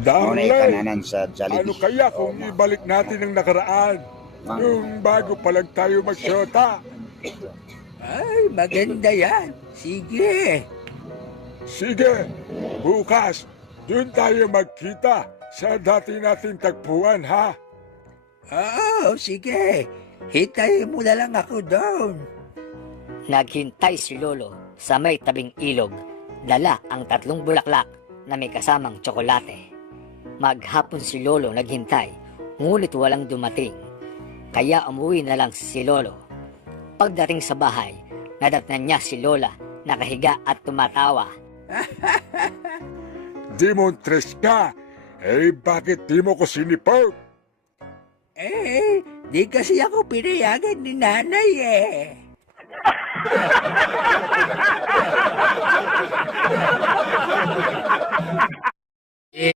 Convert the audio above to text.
Mauna Darlay, ikananan sa ano Jollibee. kaya kung ibalik natin ang nakaraan? Yung bago pa lang tayo magsyota. Ay, maganda yan. Sige. Sige, bukas, doon tayo magkita sa dati nating tagpuan, ha? Oo, sige. Hintayin mo na lang ako doon. Naghintay si Lolo sa may tabing ilog. Dala ang 3 bulaklak na may kasamang tsokolate. Maghapon si Lolo naghintay, ngunit walang dumating. Kaya umuwi na lang si Lolo. Pagdating sa bahay, nadatnan niya si Lola nakahiga at tumatawa. Demontres ka. Eh, bakit di mo ko sinipot? Di kasi ako pinayagan ni nanay eh.